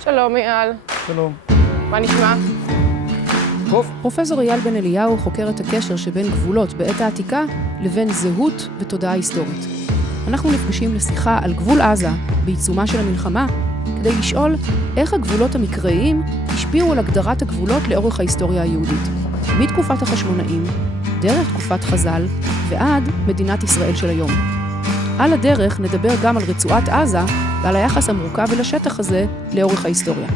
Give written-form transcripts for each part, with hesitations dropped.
שלום אייל. שלום. מה נשמע? טוב. פרופסור אייל בן אליהו חוקר את הקשר שבין גבולות בעת העתיקה לבין זהות ותודעה היסטורית. אנחנו נפגשים לשיחה על גבול עזה בעיצומה של המלחמה, כדי לשאול איך הגבולות המקראיים השפיעו על הגדרת הגבולות לאורך ההיסטוריה היהודית, מתקופת החשמונאים, דרך תקופת חז"ל ועד מדינת ישראל של היום. על הדרך נדבר גם על רצועת עזה ועל היחס המורכב אל השטח הזה לאורך ההיסטוריה.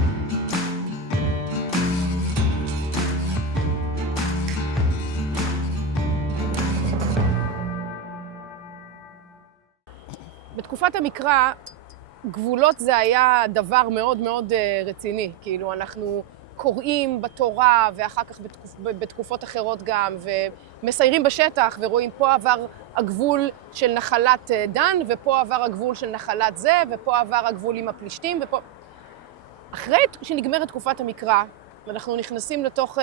בתקופת המקרא, גבולות זה היה דבר מאוד מאוד רציני. כאילו, אנחנו קוראים בתורה, ואחר כך בתקופות אחרות גם, ומסיירים בשטח, ורואים פה עבר הגבול של נחלת דן, ופה עבר הגבול של נחלת זה, ופה עבר הגבול עם הפלישתים, ופה... אחרי שנגמרת תקופת המקרא, ואנחנו נכנסים לתוך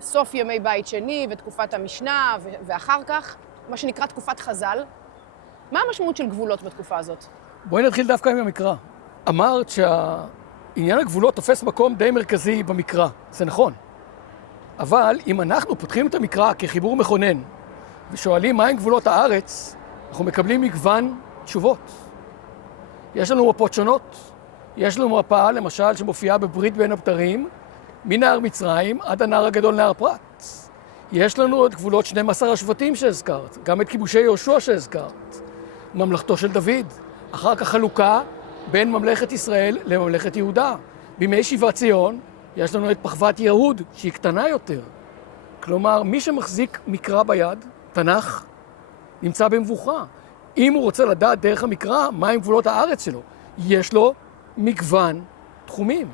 סוף ימי בית שני, ותקופת המשנה, ואחר כך, מה שנקרא תקופת חז"ל, מה המשמעות של גבולות בתקופה הזאת? בואי נתחיל דווקא עם המקרא. אמרת שהעניין הגבולות תופס מקום די מרכזי במקרא. זה נכון. אבל אם אנחנו פותחים את המקרא כחיבור מכונן, ושואלים מהם גבולות הארץ, אנחנו מקבלים מגוון תשובות. יש לנו מפות שונות. יש לנו מפה, למשל, שמופיעה בברית בין הבתרים, מנהר מצרים עד הנהר הגדול נהר פרת. יש לנו את גבולות 12 השבטים שהזכרת, גם את כיבושי יהושע שהזכרת. ממלכתו של דוד, אחר כך חלוקה בין ממלכת ישראל לממלכת יהודה. בימי שיבת ציון יש לנו את פחוות יהוד, שהיא קטנה יותר. כלומר, מי שמחזיק מקרא ביד, תנ"ך, נמצא במבוכה. אם הוא רוצה לדעת דרך המקרא, מהם גבולות הארץ שלו, יש לו מגוון תחומים.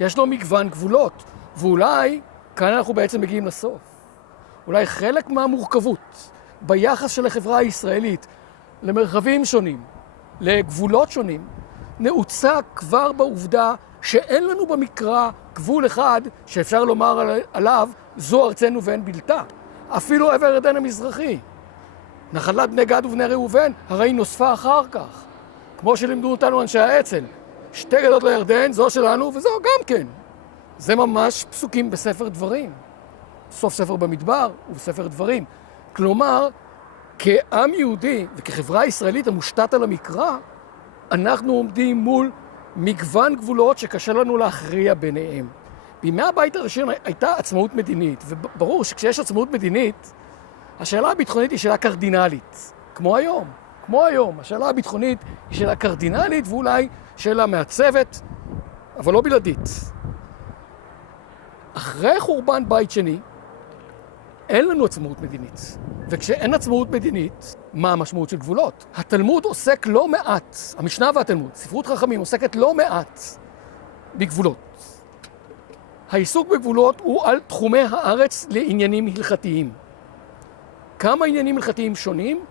יש לו מגוון גבולות. ואולי, כאן אנחנו בעצם מגיעים לסוף. אולי חלק מהמורכבות ביחס של החברה הישראלית למרחבים שונים, לגבולות שונים, נעוצה כבר בעובדה שאין לנו במקרא גבול אחד שאפשר לומר עליו זו ארצנו ואין בלתה. אפילו עבר הירדן המזרחי. נחלת בני גד ובני ראובן הרי נוספה אחר כך. כמו שלימדו אותנו אנשי האצ"ל. שתי גדות לירדן, זו שלנו וזו גם כן. זה ממש פסוקים בספר דברים. סוף ספר במדבר ובספר דברים. כלומר, כעם יהודי וכחברה ישראלית המושתת על המקרא, אנחנו עומדים מול מגוון גבולות שקשה לנו להכריע ביניהם. בימי הבית הראשון הייתה עצמאות מדינית, וברור שכשיש עצמאות מדינית, השאלה הביטחונית היא שאלה קרדינלית, כמו היום. כמו היום, השאלה הביטחונית היא שאלה קרדינלית ואולי שאלה מעצבת, אבל לא בלעדית. אחרי חורבן בית שני, אין לנו עצמאות מדינית. וכשאין עצמאות מדינית, מה המשמעות של גבולות? התלמוד עוסק לא מעט, המשנה והתלמוד, ספרות חכמים עוסקת לא מעט בגבולות. העיסוק בגבולות הוא על תחומי הארץ לעניינים הלכתיים. כמה עניינים הלכתיים שונים,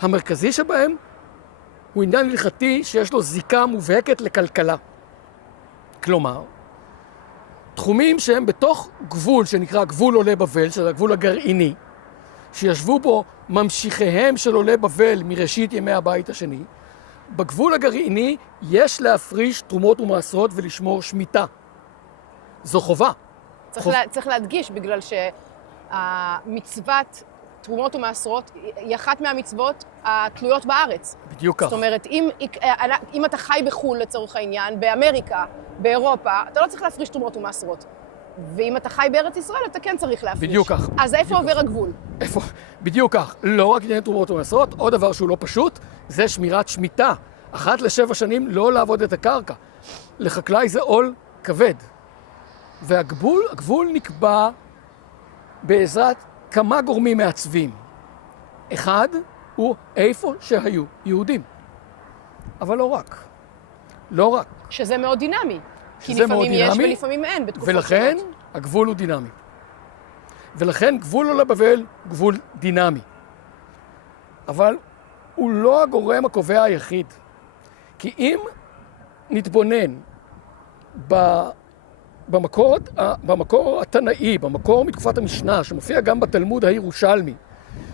המרכזי שבהם הוא עניין הלכתי שיש לו זיקה מובהקת לכלכלה. כלומר, תחומים שהם בתוך גבול שנקרא גבול עולי בבל, שזה הגבול הגרעיני, שישבו בו ממשיכיהם של עולי בבל מראשית ימי הבית השני, בגבול הגרעיני יש להפריש תרומות ומעשרות ולשמור שמיטה. זו חובה. צריך להדגיש, בגלל שהמצוות תרומות ומעשרות היא אחת מהמצוות התלויות בארץ. בדיוק כך. זאת אומרת, אם אתה חי בחו"ל לצורך העניין, באמריקה, באירופה, אתה לא צריך להפריש תרומות ומעשרות. ואם אתה חי בארץ ישראל, אתה כן צריך להפריש. בדיוק כך. אז איפה עובר הגבול? איפה? בדיוק כך. לא רק עניין תרומות ומעשרות, עוד דבר שהוא לא פשוט, זה שמירת שמיטה. 1 ל7 שנים לא לעבוד את הקרקע. לחקלאי זה עול כבד. והגבול נקבע בעזרת כמה גורמים מעצבים. אחד הוא איפה שהיו יהודים. אבל לא רק. לא רק. שזה מאוד דינמי. כי לפעמים יש ולפעמים אין בתקופות שונות. ולכן הגבול הוא דינמי. ולכן גבול עולי בבל הוא גבול דינמי. אבל הוא לא הגורם הקובע היחיד. כי אם נתבונן במקור התנאי, במקור מתקופת המשנה, שמופיע גם בתלמוד הירושלמי,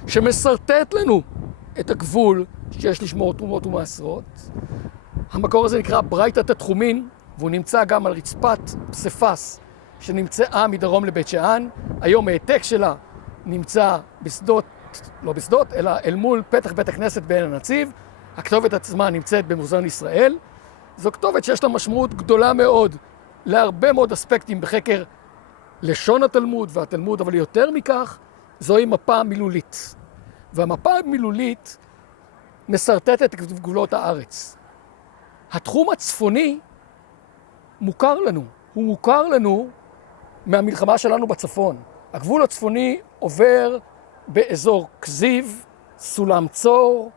שמסרטט לנו את הגבול שיש לשמור תרומות ומעשרות, המקור הזה נקרא ברייתת התחומין, והוא נמצא גם על רצפת פסיפס שנמצאה מדרום לבית שאן. היום העתק שלה נמצא בשדות, לא בשדות, אלא אל מול פתח בית הכנסת בעין הנציב. הכתובת עצמה נמצאת במוזיאון ישראל. זו כתובת שיש לה משמעות גדולה מאוד להרבה מאוד אספקטים בחקר לשון התלמוד והתלמוד, אבל יותר מכך, זוהי מפה מילולית. והמפה המילולית מסרטטת את גבולות הארץ. התחום הצפוני מוכר לנו. הוא מוכר לנו מהמלחמה שלנו בצפון. הגבול הצפוני עובר באזור כזיב, סולם צור,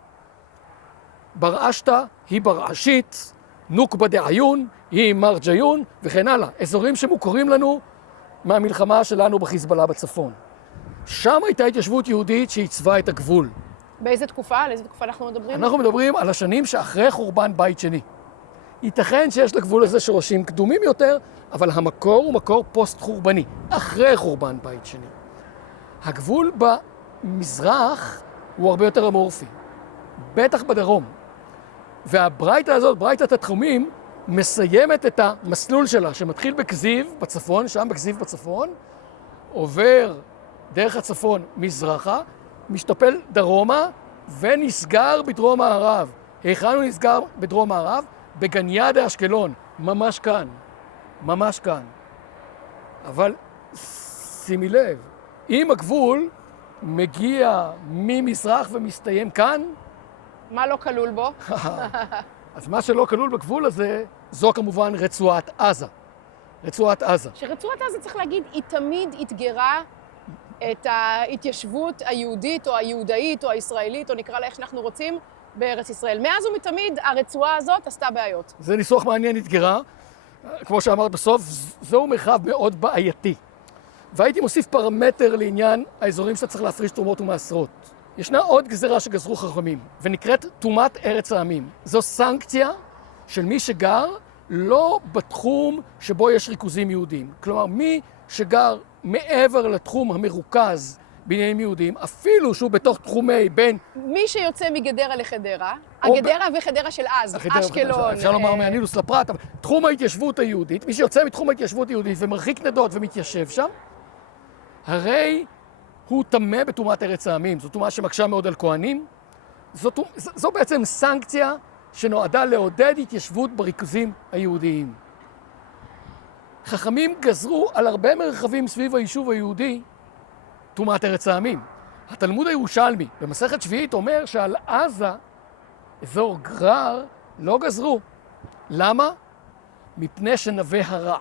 ברעשתא היא ברעשית, נוקבה דעיון היא מרג'יון וכן הלאה. אזורים שמוכרים לנו מהמלחמה שלנו בחיזבאללה בצפון. שם הייתה התיישבות יהודית שעיצבה את הגבול. באיזה תקופה? על איזה תקופה אנחנו מדברים? אנחנו מדברים על השנים שאחרי חורבן בית שני. ייתכן שיש לגבול הזה שורשים קדומים יותר, אבל המקור הוא מקור פוסט-חורבני, אחרי חורבן בית שני. הגבול במזרח הוא הרבה יותר אמורפי, בטח בדרום. והברייתא הזאת, ברייתת התחומים, מסיימת את המסלול שלה, שמתחיל בכזיב בצפון, שם בכזיב בצפון, עובר דרך הצפון מזרחה, משתפל דרומה ונסגר בדרום מערב. היכן הוא נסגר בדרום מערב? בגניה דאשקלון, ממש כאן, ממש כאן. אבל שימי לב, אם הגבול מגיע ממזרח ומסתיים כאן, מה לא כלול בו? אז מה שלא כלול בגבול הזה, זו כמובן רצועת עזה. רצועת עזה. שרצועת עזה, צריך להגיד, היא תמיד אתגרה את ההתיישבות היהודית או היהודאית או הישראלית, או נקרא לה איך שאנחנו רוצים, בארץ ישראל. מאז ומתמיד הרצועה הזאת עשתה בעיות. זה ניסוח מעניין, אתגרה. כמו שאמרת בסוף, זהו מרחב מאוד בעייתי. והייתי מוסיף פרמטר לעניין האזורים שאתה צריך להפריש תרומות ומעשרות. ישנה עוד גזרה שגזרו חכמים, ונקראת תומת ארץ העמים. זו סנקציה של מי שגר לא בתחום שבו יש ריכוזים יהודיים. כלומר, מי שגר מעבר לתחום המרוכז בעניינים יהודיים, אפילו שהוא בתוך תחומי בין... מי שיוצא מגדרה לחדרה, הגדרה וחדרה של אז, אשקלון. אפשר לומר מהנילוס לפרת, אבל תחום ההתיישבות היהודית, מי שיוצא מתחום ההתיישבות היהודית ומרחיק נדות ומתיישב שם, הרי הוא טמא בתומת ארץ העמים. זו תומה שמקשה מאוד על כהנים. זו בעצם סנקציה שנועדה לעודד התיישבות בריכוזים היהודיים. חכמים גזרו על הרבה מרחבים סביב היישוב היהודי תומת ארץ העמים. התלמוד הירושלמי במסכת שביעית אומר שעל עזה, אזור גרר, לא גזרו. למה? מפני שנווה הרע.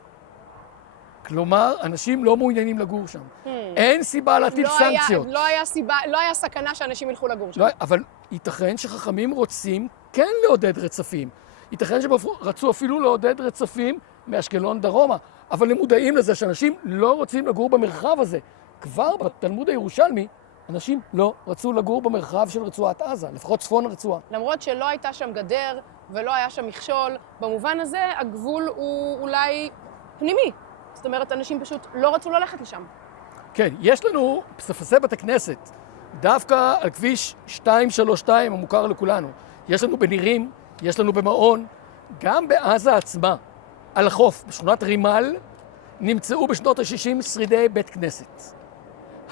כלומר, אנשים לא מעוניינים לגור שם. אין סיבה להטיל סנקציות. לא היה סכנה שאנשים ילכו לגור שם. לא, אבל ייתכן שחכמים רוצים כן לעודד רצפים. ייתכן שרצו אפילו לעודד רצפים מאשקלון דרומה. אבל הם מודעים לזה שאנשים לא רוצים לגור במרחב הזה. כבר בתלמוד הירושלמי, אנשים לא רצו לגור במרחב של רצועת עזה, לפחות צפון הרצועה. למרות שלא הייתה שם גדר ולא היה שם מכשול, במובן הזה הגבול הוא אולי פנימי. זאת אומרת, אנשים פשוט לא רצו ללכת לשם. כן, יש לנו פסיפסי בתי כנסת, דווקא על כביש 232 המוכר לכולנו. יש לנו בנירים, יש לנו במעון, גם בעזה עצמה, על החוף, בשכונת רימל, נמצאו בשנות ה-60 שרידי בית כנסת.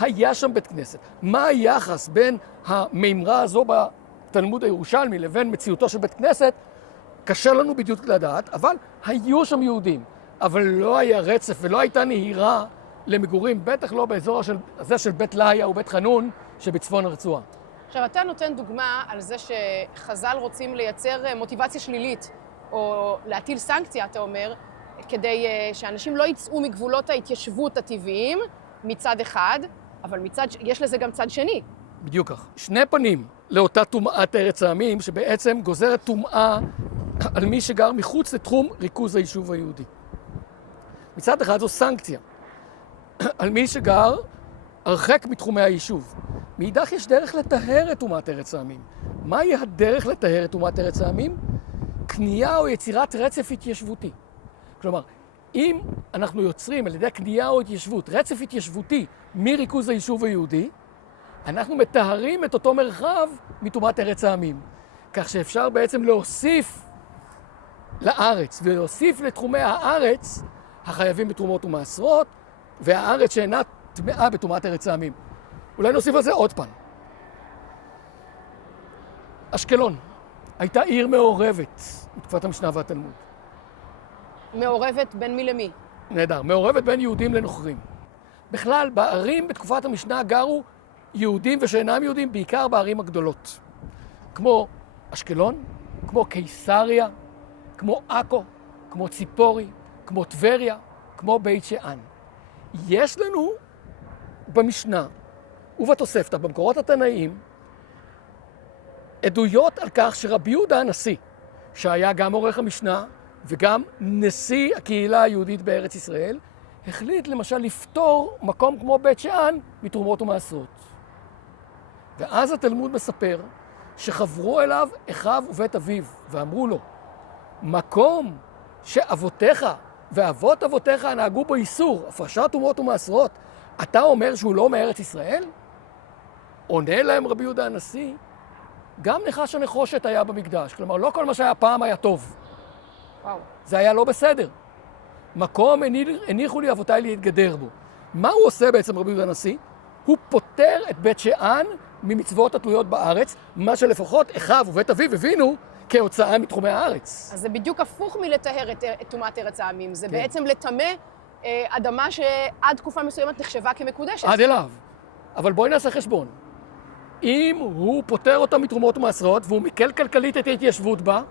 היה שם בית כנסת. מה היחס בין המימרה הזו בתלמוד הירושלמי לבין מציאותו של בית כנסת? קשה לנו בדיוק לדעת, אבל היו שם יהודים. אבל לא היה רצף ולא הייתה נהירה למגורים, בטח לא באזור הזה של בית לאיה ובית חנון שבצפון הרצועה. עכשיו, אתה נותן דוגמה על זה שחז"ל רוצים לייצר מוטיבציה שלילית, או להטיל סנקציה, אתה אומר, כדי שאנשים לא יצאו מגבולות ההתיישבות הטבעיים מצד אחד, אבל יש לזה גם צד שני. בדיוק כך. שני פנים לאותה טומאת ארץ העמים, שבעצם גוזרת טומאה על מי שגר מחוץ לתחום ריכוז היישוב היהודי. מצד אחד זו סנקציה על מי שגר הרחק מתחומי היישוב. מאידך יש דרך לטהר את טומאת ארץ העמים. מהי הדרך לטהר את טומאת ארץ העמים? קנייה או יצירת רצף התיישבותי. כלומר, אם אנחנו יוצרים על ידי קנייה או התיישבות, רצף התיישבותי מריכוז היישוב היהודי, אנחנו מטהרים את אותו מרחב מטומאת ארץ העמים. כך שאפשר בעצם להוסיף לארץ, ולהוסיף לתחומי הארץ החייבים בתרומות ומעשרות, והארץ שאינה טמאה בטומאת ארץ העמים. אולי נוסיף על זה עוד פעם. אשקלון הייתה עיר מעורבת בתקופת המשנה והתלמוד. מעורבת בין מי למי? נהדר, מעורבת בין יהודים לנוכרים. בכלל, בערים בתקופת המשנה גרו יהודים ושאינם יהודים, בעיקר בערים הגדולות. כמו אשקלון, כמו קיסריה, כמו עכו, כמו ציפורי, כמו טבריה, כמו בית שאן. יש לנו במשנה ובתוספתא, במקורות התנאיים, עדויות על כך שרבי יהודה הנשיא, שהיה גם עורך המשנה וגם נשיא הקהילה היהודית בארץ ישראל, החליט למשל לפטור מקום כמו בית שאן מתרומות ומעשרות. ואז התלמוד מספר שחברו אליו אחיו ובית אביו ואמרו לו, מקום שאבותיך ואבות אבותיך נהגו בו איסור, הפרשת תרומות ומעשרות, אתה אומר שהוא לא מארץ ישראל? עונה להם רבי יהודה הנשיא, גם נחש הנחושת היה במקדש, כלומר לא כל מה שהיה פעם היה טוב. וואו. זה היה לא בסדר. מקום הניחו לי אבותיי להתגדר בו. מה הוא עושה בעצם רבי יהודה הנשיא? הוא פוטר את בית שאן ממצוות התלויות בארץ, מה שלפחות אחיו ובית אביו הבינו כהוצאה מתחומי הארץ. אז זה בדיוק הפוך מלטהר את טומאת ארץ העמים. זה כן. בעצם לטמא אדמה שעד תקופה מסוימת נחשבה כמקודשת. עד אליו. אבל בואי נעשה חשבון. אם הוא פוטר אותה מתרומות ומעשרות, והוא מקל כלכלית את ההתיישבות בה,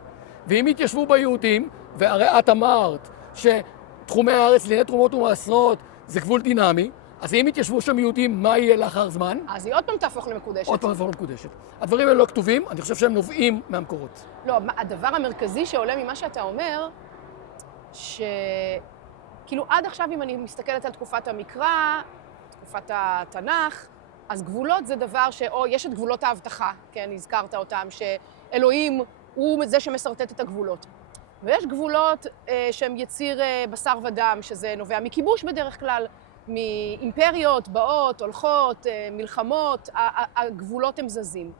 ואם יתיישבו ביהודים, והרי את אמרת שתחומי הארץ לעניין תרומות ומעשרות זה גבול דינמי, אז אם יתיישבו שם יהודים, מה יהיה לאחר זמן? אז היא עוד פעם תהפוך למקודשת. עוד פעם תהפוך למקודשת. הדברים האלה לא כתובים, אני חושב שהם נובעים מהמקורות. לא, הדבר המרכזי שעולה ממה שאתה אומר, שכאילו עד עכשיו אם אני מסתכלת על תקופת המקרא, תקופת התנ"ך, אז גבולות זה דבר או יש את גבולות ההבטחה, כן, הזכרת אותם, שאלוהים הוא זה שמסרטט את הגבולות. ויש גבולות שהם יציר בשר ודם, שזה נובע מכיבוש בדרך כלל, מאימפריות, באות, הולכות, מלחמות, הגבולות הם זזים.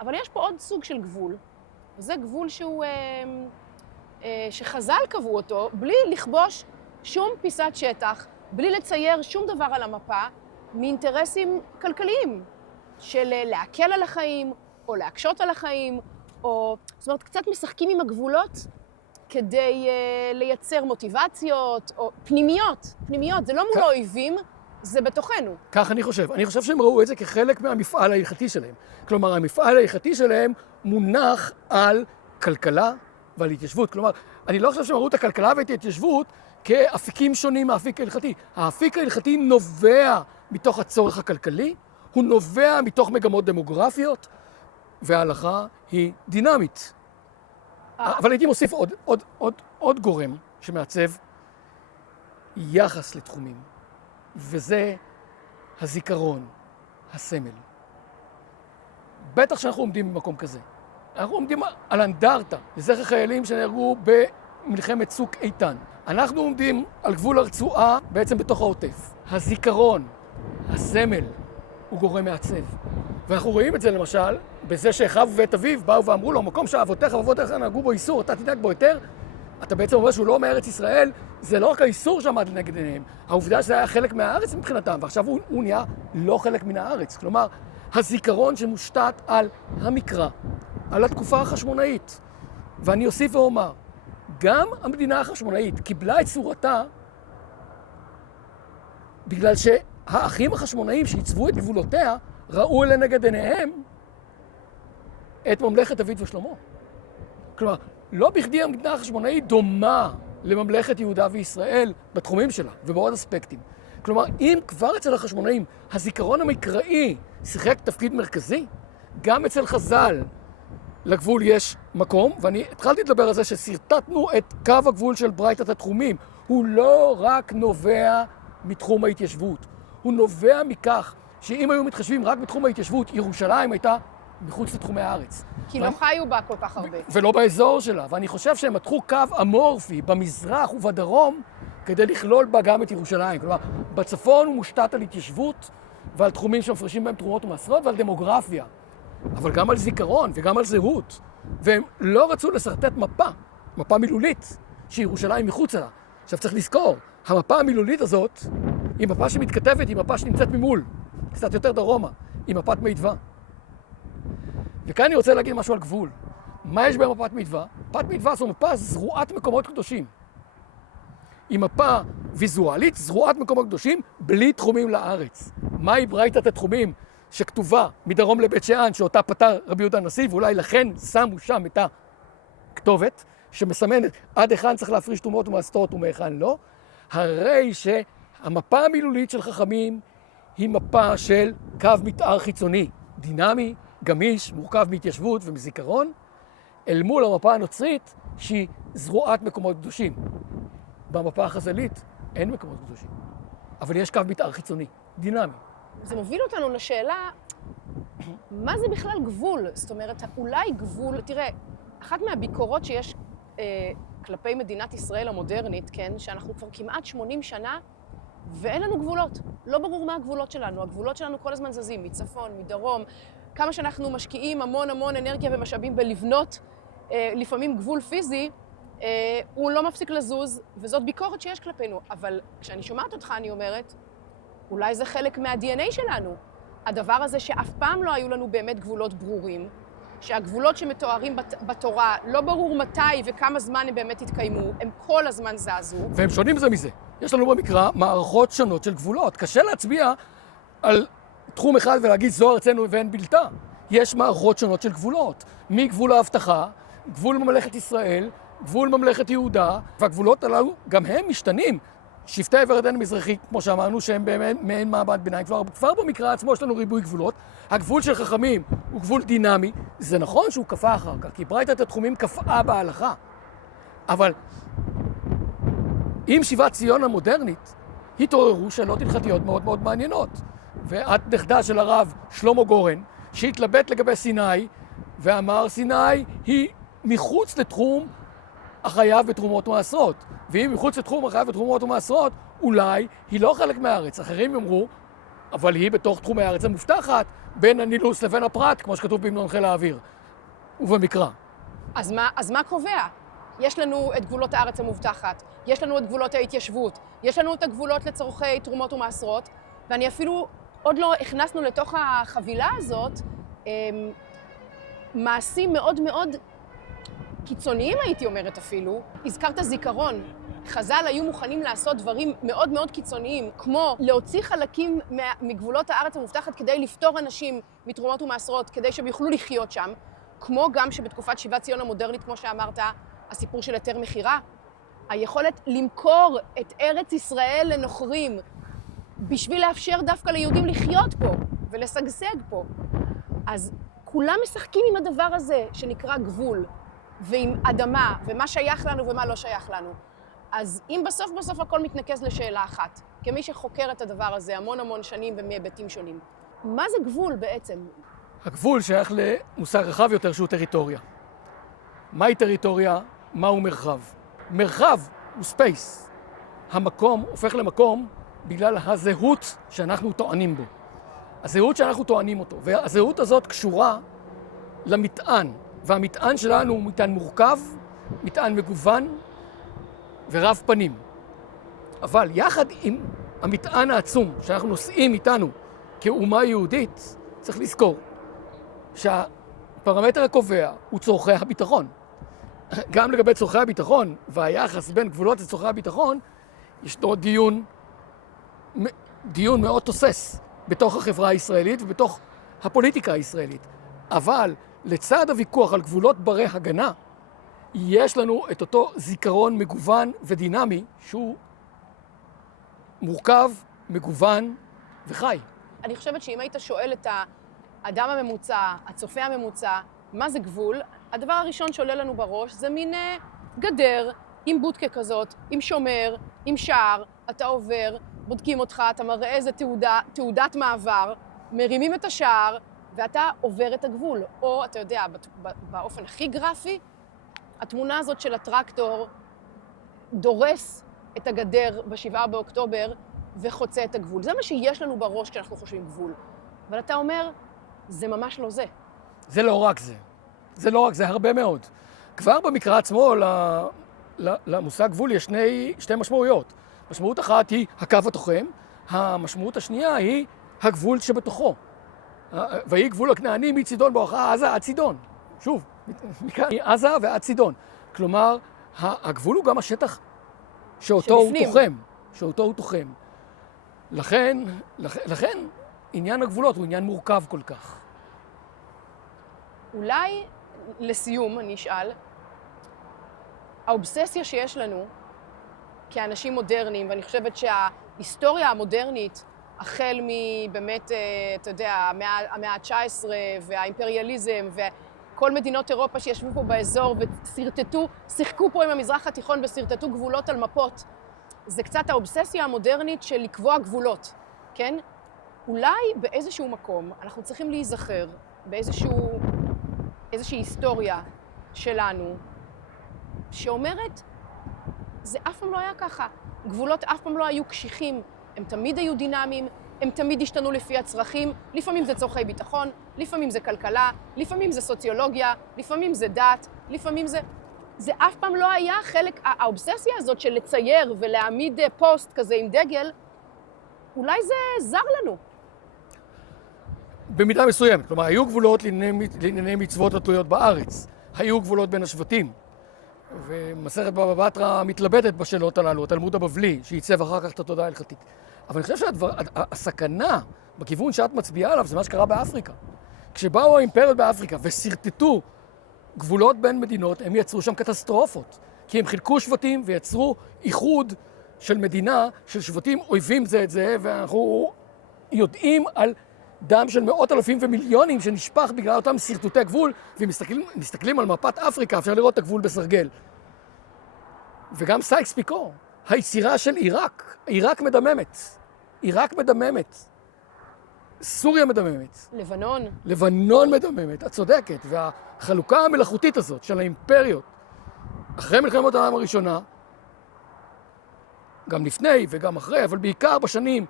אבל יש פה עוד סוג של גבול, וזה גבול שחז"ל קבעו אותו, בלי לכבוש שום פיסת שטח, בלי לצייר שום דבר על המפה, מאינטרסים כלכליים, של להקל על החיים, או להקשות על החיים, או, זאת אומרת, קצת משחקים עם הגבולות, כדי לייצר מוטיבציות, או פנימיות, זה לא מול האויבים, זה בתוכנו. כך אני חושב. אני חושב שהם ראו את זה כחלק מהמפעל ההלכתי שלהם. כלומר, המפעל ההלכתי שלהם מונח על כלכלה ועל התיישבות. כלומר, אני לא חושב שהם ראו את הכלכלה ואת ההתיישבות כאפיקים שונים מהאפיק ההלכתי. האפיק ההלכתי נובע מתוך הצורך הכלכלי, הוא נובע מתוך מגמות דמוגרפיות, וההלכה היא דינמית. אבל הייתי מוסיף עוד גורם שמעצב יחס לתחומים, וזה הזיכרון, הסמל. בטח שאנחנו עומדים במקום כזה. אנחנו עומדים על אנדרטה, לזכר חיילים שנהרגו במלחמת צוק איתן. אנחנו עומדים על גבול הרצועה, בעצם בתוך העוטף. הזיכרון, הסמל, הוא גורם מעצב. ואנחנו רואים את זה למשל, בזה שאחיו ובית אביו באו ואמרו לו, מקום שאבותיך ואבותיך נהגו בו איסור, אתה תנהג בו יותר, אתה בעצם אומר שהוא לא מארץ ישראל, זה לא רק האיסור שעמד לנגד עיניהם, העובדה שזה היה חלק מהארץ מבחינתם, ועכשיו הוא נהיה לא חלק מן הארץ. כלומר, הזיכרון שמושתת על המקרא, על התקופה החשמונאית. ואני אוסיף ואומר, גם המדינה החשמונאית קיבלה את צורתה בגלל שהאחים החשמונאים שעיצבו את גבולותיה ראו לנגד עיניהם את ממלכת דוד ושלמה. כלומר, לא בכדי המדינה החשמונאית דומה לממלכת יהודה וישראל בתחומים שלה ובעוד אספקטים. כלומר, אם כבר אצל החשמונאים הזיכרון המקראי שיחק תפקיד מרכזי, גם אצל חז"ל לגבול יש מקום, ואני התחלתי לדבר על זה שסרטטנו את קו הגבול של ברייתת התחומים. הוא לא רק נובע מתחום ההתיישבות, הוא נובע מכך שאם היו מתחשבים רק בתחום ההתיישבות, ירושלים הייתה מחוץ לתחומי הארץ. כי לא חיו בה כל כך הרבה. ולא באזור שלה, ואני חושב שהם מתחו קו אמורפי במזרח ובדרום כדי לכלול בה גם את ירושלים. כלומר, בצפון הוא מושתת על התיישבות ועל תחומים שמפרשים בהם תרומות ומעשרות ועל דמוגרפיה, אבל גם על זיכרון וגם על זהות. והם לא רצו לסרטט מפה מפה מילולית, שירושלים מחוצה לה. עכשיו צריך לזכור, המפה המילולית הזאת היא מפה שמתכתבת, היא מפה שנמצאת ממול, קצת יותר דרומה, היא מפת מידווה. וכאן אני רוצה להגיד משהו על גבול. מה יש במפת מידווה? מפת מידווה זו מפה זרועת מקומות קדושים. היא מפה ויזואלית, זרועת מקומות קדושים, בלי תחומים לארץ. מהי ברייתת התחומים שכתובה מדרום לבית שאן, שאותה פתר רבי יהודה הנשיא, ואולי לכן שמו שם את הכתובת, שמסמנת עד היכן צריך להפריש תרומות ומעשרות ומהיכן לא. הרי שהמפה המילולית של חכמים היא מפה של קו מתאר חיצוני, דינמי, גמיש, מורכב מהתיישבות ומזיכרון, אל מול המפה הנוצרית שהיא זרועת מקומות קדושים. במפה החז"לית אין מקומות קדושים, אבל יש קו מתאר חיצוני, דינמי. זה מוביל אותנו לשאלה, מה זה בכלל גבול? זאת אומרת, אולי גבול, תראה, אחת מהביקורות שיש כלפי מדינת ישראל המודרנית, כן, שאנחנו כבר כמעט 80 שנה, ואין לנו גבולות. לא ברור מה הגבולות שלנו. הגבולות שלנו כל הזמן זזים, מצפון, מדרום. כמה שאנחנו משקיעים המון אנרגיה ומשאבים בלבנות, לפעמים גבול פיזי, הוא לא מפסיק לזוז, וזאת ביקורת שיש כלפינו. אבל כשאני שומעת אותך, אני אומרת, אולי זה חלק מה-DNA שלנו. הדבר הזה שאף פעם לא היו לנו באמת גבולות ברורים, שהגבולות שמתוארים בתורה, לא ברור מתי וכמה זמן הם באמת התקיימו, הם כל הזמן זזו. והם שונים זה מזה. יש לנו במקרא מערכות שונות של גבולות. קשה להצביע על תחום אחד ולהגיד זו ארצנו ואין בלתה. יש מערכות שונות של גבולות. מגבול ההבטחה, גבול ממלכת ישראל, גבול ממלכת יהודה, והגבולות הללו גם הם משתנים. שבטי עבר הירדן המזרחי, כמו שאמרנו, שהם מעין מעמד ביניים. כבר במקרא עצמו יש לנו ריבוי גבולות. הגבול של חכמים הוא גבול דינמי. זה נכון שהוא קפא אחר כך, כי ברייתת התחומים קפאה בהלכה. אבל עם שיבת ציון המודרנית, התעוררו שאלות הלכתיות מאוד מאוד מעניינות. ואת נכדה של הרב שלמה גורן, שהתלבט לגבי סיני, ואמר סיני היא מחוץ לתחום החייב בתרומות ומעשרות. ואם מחוץ לתחום החייב בתרומות ומעשרות, אולי היא לא חלק מהארץ. אחרים אמרו, אבל היא בתוך תחומי הארץ המובטחת, בין הנילוס לבין הפרת, כמו שכתוב בהמנון חיל האוויר, ובמקרא. אז מה קובע? יש לנו את גבולות הארץ המובטחת, יש לנו את גבולות ההתיישבות, יש לנו את הגבולות לצורכי תרומות ומעשרות, ואני אפילו עוד לא הכנסנו לתוך החבילה הזאת מעשים מאוד מאוד קיצוניים, הייתי אומרת אפילו. הזכרת זיכרון. חז"ל היו מוכנים לעשות דברים מאוד מאוד קיצוניים, כמו להוציא חלקים מגבולות הארץ המובטחת כדי לפטור אנשים מתרומות ומעשרות, כדי שהם יוכלו לחיות שם, כמו גם שבתקופת שיבת ציון המודרנית, כמו שאמרת, הסיפור של היתר מכירה, היכולת למכור את ארץ ישראל לנוכרים, בשביל לאפשר דווקא ליהודים לחיות פה ולשגשג פה. אז כולם משחקים עם הדבר הזה שנקרא גבול, ועם אדמה, ומה שייך לנו ומה לא שייך לנו. אז אם בסוף הכל מתנקז לשאלה אחת, כמי שחוקר את הדבר הזה המון שנים ומהיבטים שונים, מה זה גבול בעצם? הגבול שייך למושג רחב יותר שהוא טריטוריה. מהי טריטוריה? מהו מרחב? מרחב הוא ספייס. המקום הופך למקום בגלל הזהות שאנחנו טוענים בו. הזהות שאנחנו טוענים אותו, והזהות הזאת קשורה למטען, והמטען שלנו הוא מטען מורכב, מטען מגוון ורב פנים. אבל יחד עם המטען העצום שאנחנו נושאים איתנו כאומה יהודית, צריך לזכור שהפרמטר הקובע הוא צורכי הביטחון. גם לגבי צורכי הביטחון והיחס בין גבולות לצורכי הביטחון, ישנו דיון מאוד תוסס בתוך החברה הישראלית ובתוך הפוליטיקה הישראלית. אבל לצד הוויכוח על גבולות ברי הגנה, יש לנו את אותו זיכרון מגוון ודינמי שהוא מורכב, מגוון וחי. אני חושבת שאם היית שואל את האדם הממוצע, הצופה הממוצע, מה זה גבול, הדבר הראשון שעולה לנו בראש זה מין גדר עם בודקה כזאת, עם שומר, עם שער, אתה עובר, בודקים אותך, אתה מראה איזה תעודת מעבר, מרימים את השער, ואתה עובר את הגבול. או, אתה יודע, באופן הכי גרפי, התמונה הזאת של הטרקטור דורס את הגדר ב7 באוקטובר וחוצה את הגבול. זה מה שיש לנו בראש כשאנחנו חושבים גבול. אבל אתה אומר, זה ממש לא זה. זה לא רק זה. זה לא רק זה, הרבה מאוד. כבר במקרא עצמו למושג גבול יש שתי משמעויות. משמעות אחת היא הקו התוחם, המשמעות השנייה היא הגבול שבתוכו. ויהי גבול הכנעני מצידון בואכה עזה עד צידון. שוב, מכאן מעזה ועד צידון. כלומר, הגבול הוא גם השטח שאותו הוא תוחם. שאותו הוא תוחם. לכן עניין הגבולות הוא עניין מורכב כל כך. אולי לסיום אני אשאל, האובססיה שיש לנו כאנשים מודרניים, ואני חושבת שההיסטוריה המודרנית, החל מבאמת, אתה יודע, המאה ה-19 והאימפריאליזם וכל מדינות אירופה שישבו פה באזור וסרטטו, שיחקו פה עם המזרח התיכון וסרטטו גבולות על מפות. זה קצת האובססיה המודרנית של לקבוע גבולות, כן? אולי באיזשהו מקום אנחנו צריכים להיזכר באיזושהי היסטוריה שלנו, שאומרת, זה אף פעם לא היה ככה. גבולות אף פעם לא היו קשיחים, הם תמיד היו דינמיים, הם תמיד השתנו לפי הצרכים, לפעמים זה צורכי ביטחון, לפעמים זה כלכלה, לפעמים זה סוציולוגיה, לפעמים זה דת, לפעמים זה אף פעם לא היה חלק, האובססיה הזאת של לצייר ולהעמיד פוסט כזה עם דגל, אולי זה זר לנו. במידה מסוימת, כלומר, היו גבולות לענייני מצוות התלויות בארץ, היו גבולות בין השבטים, ומסכת בבא בתרא מתלבטת בשאלות הללו, התלמוד הבבלי, שעיצב אחר כך את התודעה ההלכתית. אבל אני חושב שהסכנה בכיוון שאת מצביעה עליו זה מה שקרה באפריקה. כשבאו האימפריות באפריקה וסרטטו גבולות בין מדינות, הם יצרו שם קטסטרופות. כי הם חילקו שבטים ויצרו איחוד של מדינה, של שבטים אויבים זה את זה, ואנחנו יודעים על דם של מאות אלפים ומיליונים שנשפך בגלל אותם סרטוטי גבול, ומסתכלים על מפת אפריקה, אפשר לראות את הגבול בסרגל. וגם סייקס פיקו, היצירה של עיראק מדממת. עיראק מדממת. סוריה מדממת. לבנון מדממת, את צודקת. והחלוקה המלאכותית הזאת של האימפריות, אחרי מלחמת העולם הראשונה, גם לפני וגם אחרי, אבל בעיקר בשנים,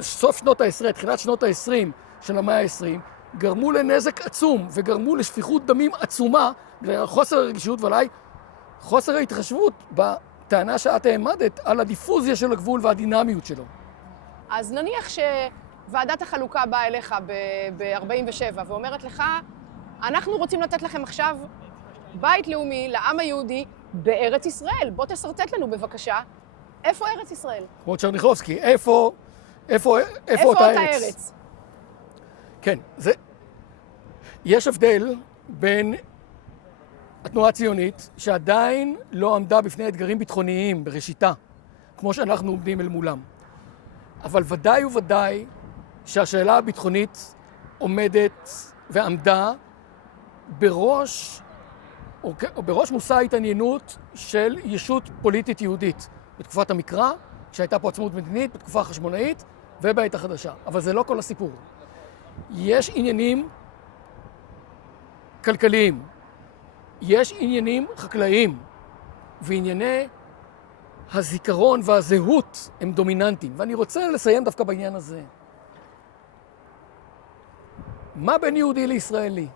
סוף שנות ה-10, תחילת שנות ה-20 של המאה ה-20, גרמו לנזק עצום וגרמו לשפיכות דמים עצומה, בגלל חוסר הרגישות ואולי חוסר ההתחשבות בטענה שאת העמדת על הדיפוזיה של הגבול והדינמיות שלו. אז נניח שוועדת החלוקה באה אליך ב-47 ואומרת לך, אנחנו רוצים לתת לכם עכשיו בית לאומי לעם היהודי בארץ ישראל. בוא תסרטט לנו בבקשה, איפה ארץ ישראל? כמו צ'רניחובסקי, איפה אותה ארץ? כן, יש הבדל בין התנועה הציונית שעדיין לא עמדה בפני אתגרים ביטחוניים בראשיתה, כמו שאנחנו עומדים אל מולם. אבל ודאי וודאי שהשאלה הביטחונית עומדת ועמדה בראש מושא ההתעניינות של ישות פוליטית יהודית. בתקופת המקרא, כשהייתה פה עצמאות מדינית, בתקופה החשמונאית ובעת החדשה. אבל זה לא כל הסיפור. יש עניינים כלכליים, יש עניינים חקלאיים, וענייני הזיכרון והזהות הם דומיננטיים. ואני רוצה לסיים דווקא בעניין הזה. מה בין יהודי לישראלי?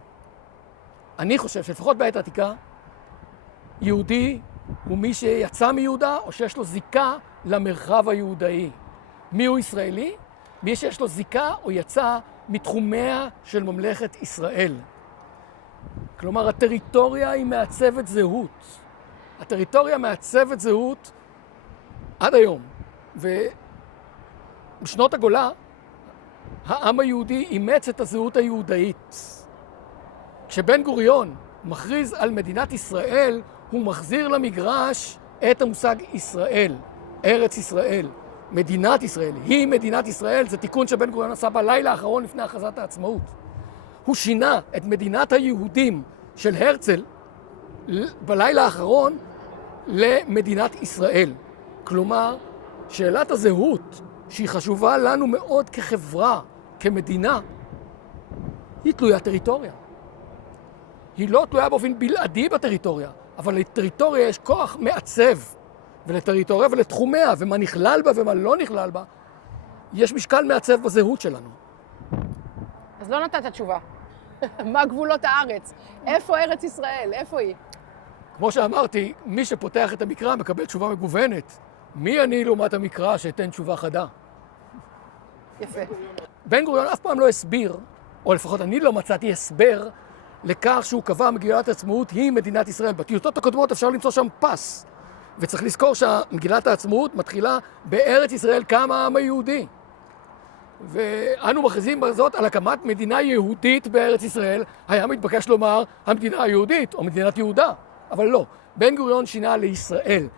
אני חושב שלפחות בעת העתיקה, יהודי הוא מי שיצא מיהודה או שיש לו זיקה למרחב היהודאי. מי הוא ישראלי? מי שיש לו זיקה או יצא מתחומיה של ממלכת ישראל. כלומר, הטריטוריה היא מעצבת זהות. הטריטוריה מעצבת זהות עד היום. ובשנות הגולה, העם היהודי אימץ את הזהות היהודאית. כשבן גוריון מכריז על מדינת ישראל, הוא מחזיר למגרש את המושג ישראל, ארץ ישראל, מדינת ישראל. היא מדינת ישראל, זה תיקון שבן גוריון עשה בלילה האחרון לפני הכרזת העצמאות. הוא שינה את מדינת היהודים של הרצל בלילה האחרון למדינת ישראל. כלומר, שאלת הזהות, שהיא חשובה לנו מאוד כחברה, כמדינה, היא תלויה טריטוריה. היא לא תלויה באופן בלעדי בטריטוריה, אבל לטריטוריה יש כוח מעצב, ולטריטוריה ולתחומיה, ומה נכלל בה ומה לא נכלל בה, יש משקל מעצב בזהות שלנו. אז לא נתת תשובה. מה גבולות הארץ? איפה ארץ ישראל? איפה היא? כמו שאמרתי, מי שפותח את המקרא מקבל תשובה מגוונת. מי אני לעומת המקרא שאתן תשובה חדה? יפה. בן גוריון אף פעם לא הסביר, או לפחות אני לא מצאתי הסבר, לכך שהוא קבע מגילת העצמאות היא מדינת ישראל. בטיוטות הקודמות אפשר למצוא שם פס. וצריך לזכור שמגילת העצמאות מתחילה בארץ ישראל קם העם היהודי. ואנו מכריזים בזאת על הקמת מדינה יהודית בארץ ישראל, היה מתבקש לומר המדינה היהודית או מדינת יהודה, אבל לא. בן גוריון שינה לישראל,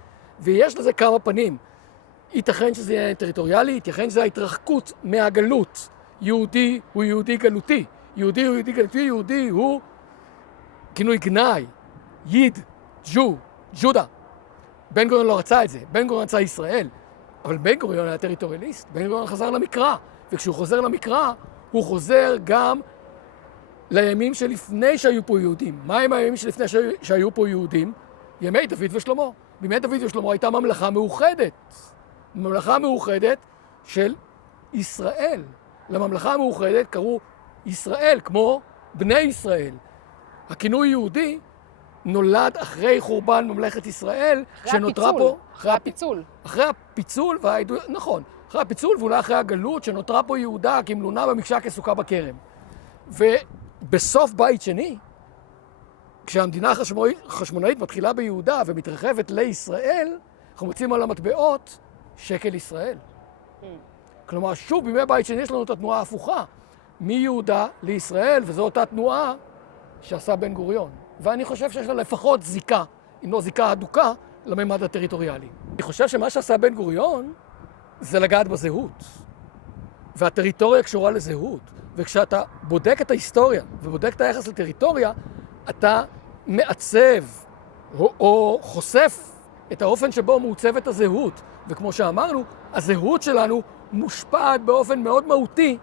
ויש לזה כמה פנים. ייתכן שזה יהיה טריטוריאלי, ייתכן שזה ההתרחקות מהגלות. יהודי הוא יהודי גלותי. יהודי הוא יהודי גלותי, יהודי הוא כינוי גנאי. ייד, ג'ו, ג'ודה. בן גוריון לא רצה את זה, בן גוריון רצה ישראל. אבל בן גוריון היה טריטוריאליסט, בן גוריון חזר למקרא. וכשהוא חוזר למקרא, הוא חוזר גם לימים שלפני שהיו פה יהודים. מה הם הימים שלפני שהיו פה יהודים? ימי דוד ושלמה. בימי דוד ושלמה הייתה ממלכה מאוחדת. ממלכה מאוחדת של ישראל. לממלכה המאוחדת קראו ישראל, כמו בני ישראל. הכינוי יהודי נולד אחרי חורבן ממלכת ישראל, שנותרה פה... אחרי הפיצול. אחרי הפיצול, נכון. אחרי הפיצול ואולי אחרי הגלות, שנותרה פה יהודה כמלונה במקשה כסוכה בכרם. ובסוף בית שני, כשהמדינה החשמונאית מתחילה ביהודה ומתרחבת לישראל, אנחנו מוצאים על המטבעות שקל ישראל. כלומר, שוב, בימי בית שני יש לנו את התנועה ההפוכה, מיהודה לישראל, וזו אותה תנועה שעשה בן גוריון. ואני חושב שיש לה לפחות זיקה, אם לא זיקה הדוקה, לממד הטריטוריאלי. אני חושב שמה שעשה בן גוריון זה לגעת בזהות. והטריטוריה קשורה לזהות. וכשאתה בודק את ההיסטוריה ובודק את היחס לטריטוריה, אתה מעצב או חושף את האופן שבו מעוצבת הזהות. וכמו שאמרנו, הזהות שלנו מושפעת באופן מאוד מהותי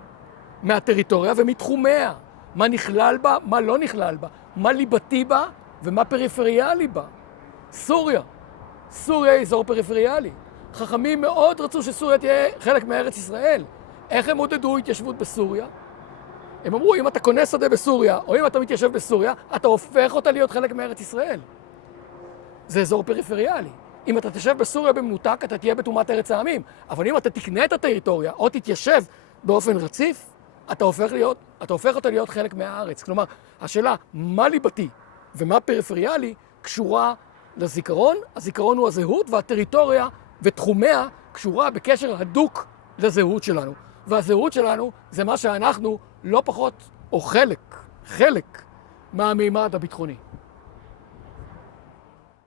מהטריטוריה ומתחומיה. מה נכלל בה, מה לא נכלל בה, מה ליבתי בה ומה פריפריאלי בה. סוריה. סוריה היא אזור פריפריאלי. חכמים מאוד רצו שסוריה תהיה חלק מארץ ישראל. איך הם עודדו התיישבות בסוריה? הם אמרו, אם אתה קונה שדה בסוריה, או אם אתה מתיישב בסוריה, אתה הופך אותה להיות חלק מארץ ישראל. זה אזור פריפריאלי. אם אתה תשב בסוריה במנותק, אתה תהיה בטומאת ארץ העמים. אבל אם אתה תקנה את הטריטוריה, או תתיישב באופן רציף, אתה הופך אותה להיות חלק מהארץ. כלומר, השאלה, מה ליבתי ומה פריפריאלי קשורה לזיכרון? הזיכרון הוא הזהות, והטריטוריה ותחומיה קשורה בקשר הדוק לזהות שלנו. והזהות שלנו זה מה שאנחנו לא פחות, או חלק מהמימד הביטחוני.